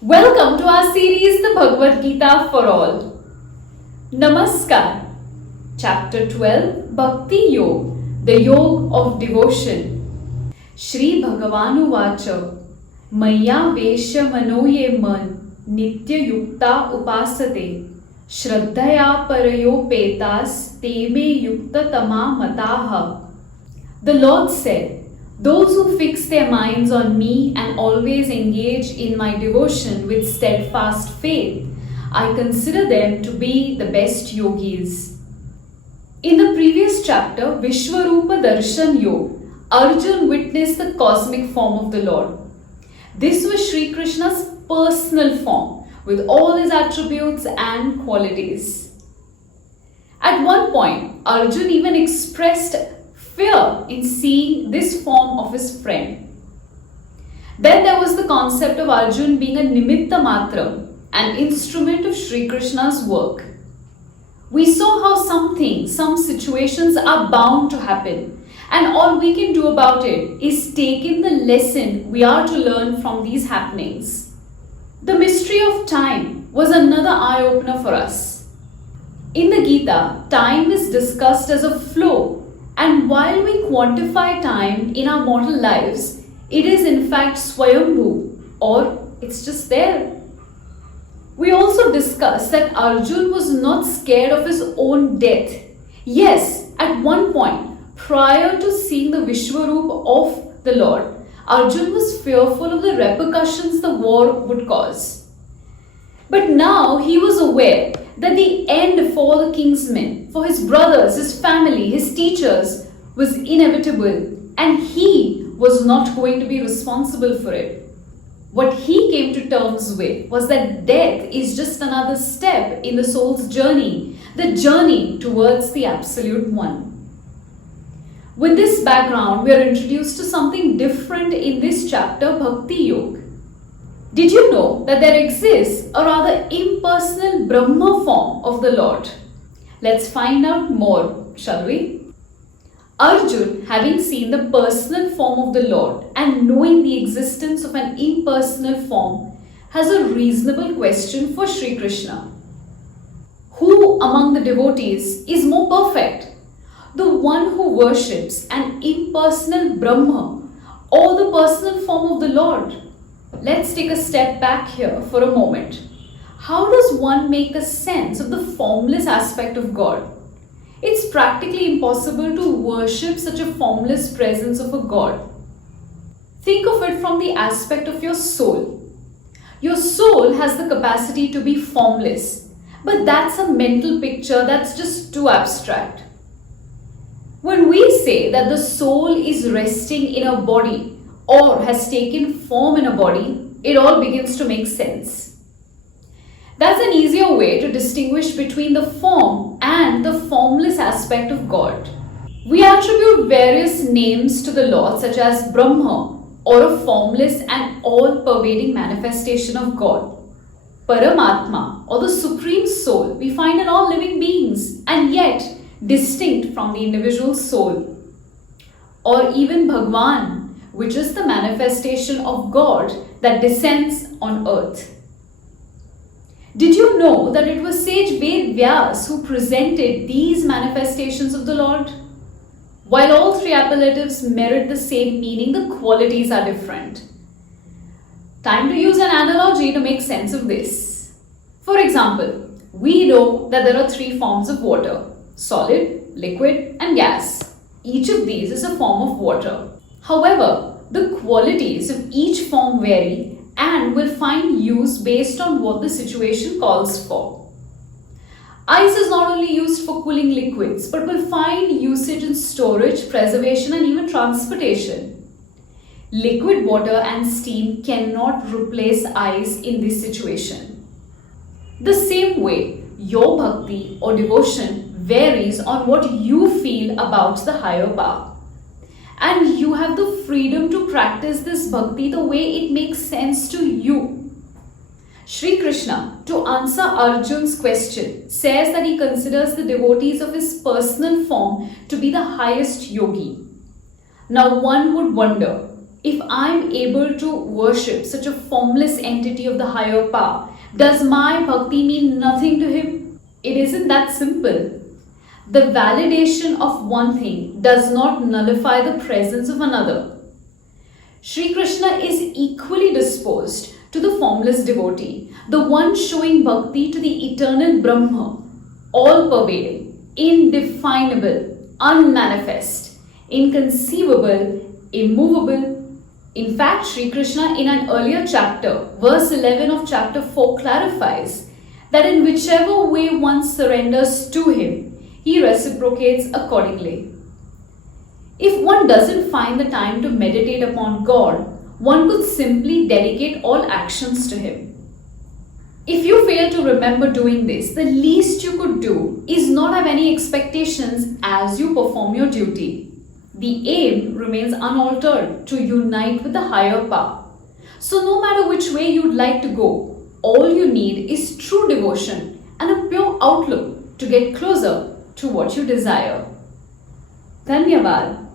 Welcome to our series, the Bhagavad Gita for All. Namaskar. Chapter 12, Bhakti Yog, the Yog of Devotion. Shri Bhagavanu Vacha, Maya Vesha Manoye Man, Nitya Yukta Upasate, Shraddhaya Parayo Petas, Teme Yukta Tama Mataha. The Lord said, those who fix their minds on me and always engage in my devotion with steadfast faith, I consider them to be the best yogis. In the previous chapter, Viśhwarūp Darśhan Yog, Arjun witnessed the cosmic form of the Lord. This was Shri Krishna's personal form with all his attributes and qualities. At one point, Arjun even expressed fear in seeing this form of his friend. Then there was the concept of Arjun being a nimitta matram, an instrument of Shri Krishna's work. We saw how some situations are bound to happen, and all we can do about it is take in the lesson we are to learn from these happenings. The mystery of time was another eye-opener for us. In the Gita, time is discussed as a flow. And while we quantify time in our mortal lives, it is in fact Swayambhu, or it's just there. We also discussed that Arjun was not scared of his own death. Yes, at one point, prior to seeing the Viśhwarūp of the Lord, Arjun was fearful of the repercussions the war would cause. But now he was aware that the end for the king's men, for his brothers, his family, his teachers, was inevitable, and he was not going to be responsible for it. What he came to terms with was that death is just another step in the soul's journey, the journey towards the Absolute One. With this background, we are introduced to something different in this chapter, Bhakti Yog. Did you know that there exists a rather impersonal Brahma form of the Lord? Let's find out more, shall we? Arjun, having seen the personal form of the Lord and knowing the existence of an impersonal form, has a reasonable question for Shri Krishna. Who among the devotees is more perfect? The one who worships an impersonal Brahma or the personal form of the Lord? Let's take a step back here for a moment. How does one make a sense of the formless aspect of God? It's practically impossible to worship such a formless presence of a God. Think of it from the aspect of your soul. Your soul has the capacity to be formless, but that's a mental picture that's just too abstract. When we say that the soul is resting in a body, or has taken form in a body, it all begins to make sense. That's an easier way to distinguish between the form and the formless aspect of God. We attribute various names to the Lord, such as Brahma, or a formless and all-pervading manifestation of God. Paramatma, or the Supreme Soul, we find in all living beings, and yet distinct from the individual soul. Or even Bhagwan, which is the manifestation of God that descends on earth. Did you know that it was sage Ved Vyas who presented these manifestations of the Lord? While all three appellatives merit the same meaning, the qualities are different. Time to use an analogy to make sense of this. For example, we know that there are three forms of water: solid, liquid, and gas. Each of these is a form of water. However, the qualities of each form vary and will find use based on what the situation calls for. Ice is not only used for cooling liquids, but will find usage in storage, preservation, and even transportation. Liquid water and steam cannot replace ice in this situation. The same way, your bhakti or devotion varies on what you feel about the higher power. And you have the freedom to practice this bhakti the way it makes sense to you. Shri Krishna, to answer Arjun's question, says that he considers the devotees of his personal form to be the highest yogi. Now one would wonder, if I'm able to worship such a formless entity of the higher power, does my bhakti mean nothing to him? It isn't that simple. The validation of one thing does not nullify the presence of another. Shri Krishna is equally disposed to the formless devotee, the one showing bhakti to the eternal Brahma, all-pervading, indefinable, unmanifest, inconceivable, immovable. In fact, Shri Krishna in an earlier chapter, verse 11 of chapter 4 clarifies that in whichever way one surrenders to him, he reciprocates accordingly. If one doesn't find the time to meditate upon God, one could simply dedicate all actions to him. If you fail to remember doing this, the least you could do is not have any expectations as you perform your duty. The aim remains unaltered, to unite with the higher power. So no matter which way you'd like to go, all you need is true devotion and a pure outlook to get closer to what you desire. Dhanyavad.